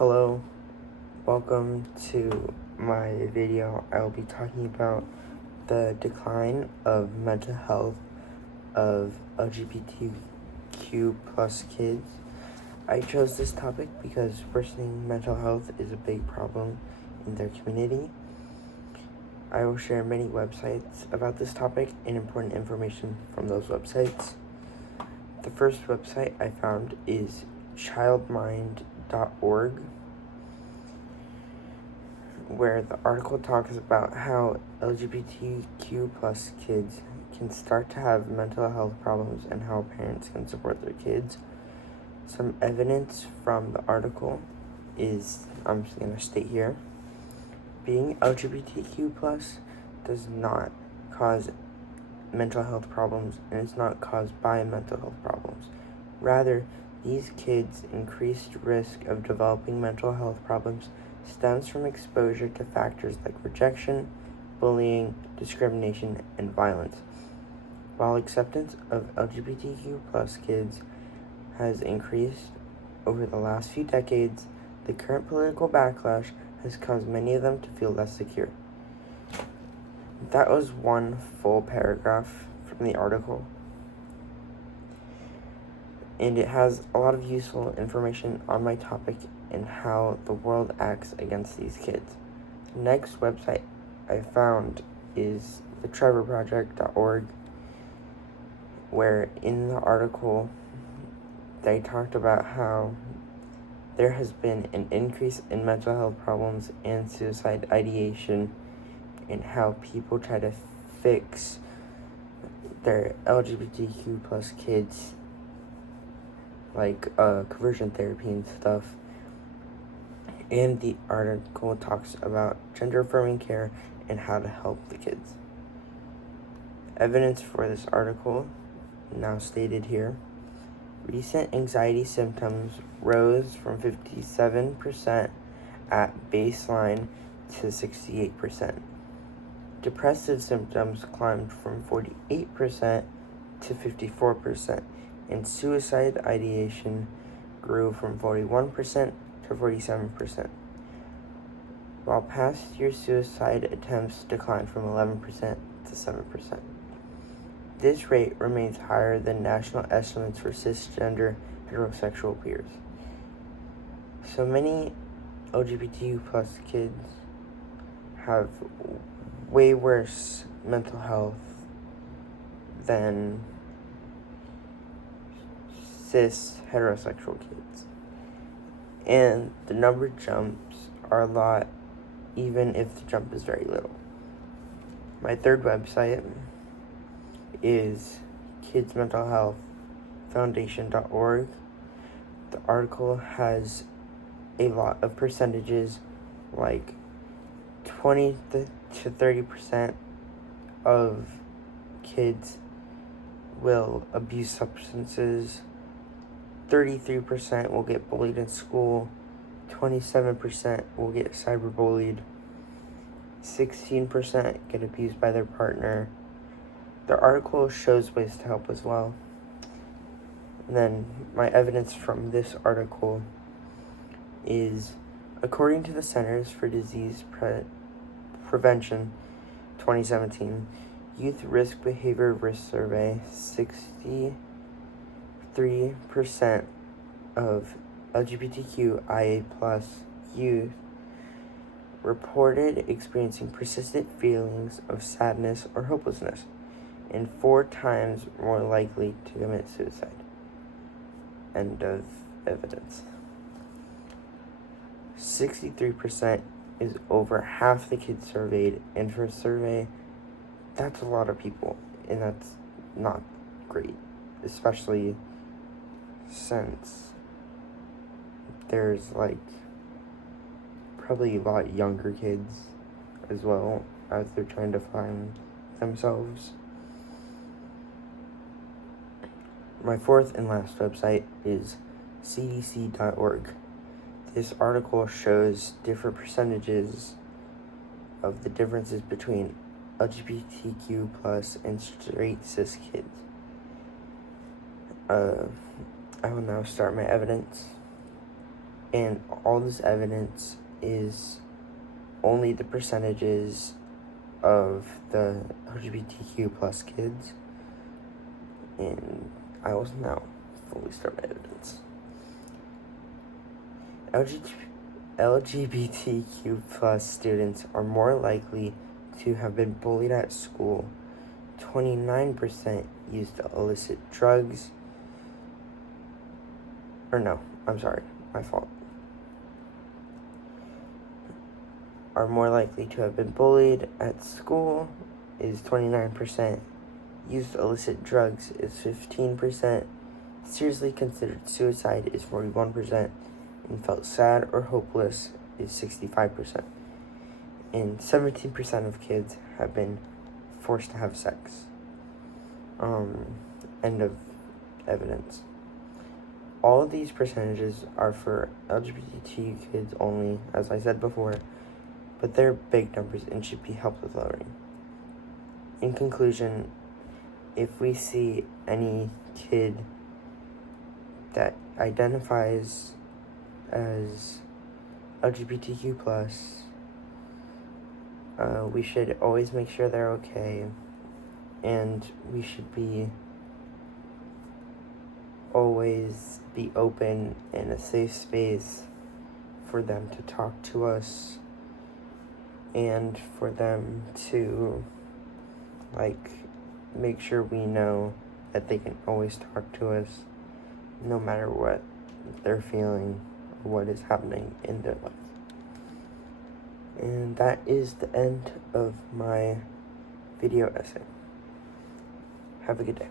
Hello, welcome to my video. I will be talking about the decline of mental health of LGBTQ plus kids. I chose this topic because worsening mental health is a big problem in their community. I will share many websites about this topic and important information from those websites. The first website I found is childmind.org, where the article talks about how LGBTQ plus kids can start to have mental health problems and how parents can support their kids. Some evidence from the article is, I'm just going to state here, being LGBTQ plus does not cause mental health problems, and it's not caused by mental health problems. Rather, these kids' increased risk of developing mental health problems stems from exposure to factors like rejection, bullying, discrimination, and violence. While acceptance of LGBTQ plus kids has increased over the last few decades, the current political backlash has caused many of them to feel less secure. That was one full paragraph from the article, and it has a lot of useful information on my topic and how the world acts against these kids. The next website I found is thetrevorproject.org, where in the article they talked about how there has been an increase in mental health problems and suicide ideation, and how people try to fix their LGBTQ plus kids, like conversion therapy and stuff. And the article talks about gender affirming care and how to help the kids. Evidence for this article, now stated here. Recent anxiety symptoms rose from 57% at baseline to 68%. Depressive symptoms climbed from 48% to 54%, and suicide ideation grew from 41% to 47%, while past year suicide attempts declined from 11% to 7%. This rate remains higher than national estimates for cisgender heterosexual peers. So many LGBTQ plus kids have way worse mental health than cis heterosexual kids. And the number jumps are a lot, even if the jump is very little. My third website is kidsmentalhealthfoundation.org. The article has a lot of percentages, like 20 to 30% of kids will abuse substances, 33% will get bullied in school, 27% will get cyberbullied, 16% get abused by their partner. The article shows ways to help as well. And then my evidence from this article is, according to the Centers for Disease Prevention 2017 Youth Risk Behavior Risk Survey, 63% of LGBTQIA plus youth reported experiencing persistent feelings of sadness or hopelessness, and 4 times more likely to commit suicide. End of evidence. 63% is over half the kids surveyed, and for a survey, that's a lot of people, and that's not great, especially since there's probably a lot younger kids as well as they're trying to find themselves. My fourth and last website is cdc.org. This article shows different percentages of the differences between LGBTQ plus and straight cis kids. I will now start my evidence. And all this evidence is only the percentages of the LGBTQ plus kids, and I will now fully start my evidence. LGBTQ plus students are more likely to have been bullied at school. 29% used illicit drugs. My fault. Are more likely to have been bullied at school is 29%. Used illicit drugs is 15%. Seriously considered suicide is 41%. And felt sad or hopeless is 65%. And 17% of kids have been forced to have sex. End of evidence. All of these percentages are for LGBT kids only, as I said before, but they're big numbers and should be helped with lowering. In conclusion, if we see any kid that identifies as LGBTQ+, we should always make sure they're okay, and we should always be open in a safe space for them to talk to us and for them to make sure we know that they can always talk to us no matter what they're feeling or what is happening in their life. And that is the end of my video essay. Have a good day.